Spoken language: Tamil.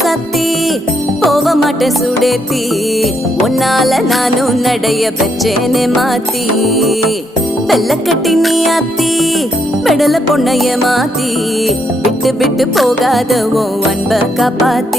சத்தி போக மாட்டேன் சுடேத்தி உன்னால நானும் நடைய பெற்றேனே மாத்தி வெள்ள கட்டி நீ ஆத்தி பெடல பொண்ணைய மாத்தி விட்டு விட்டு போகாத உன் அன்ப காப்பாத்தி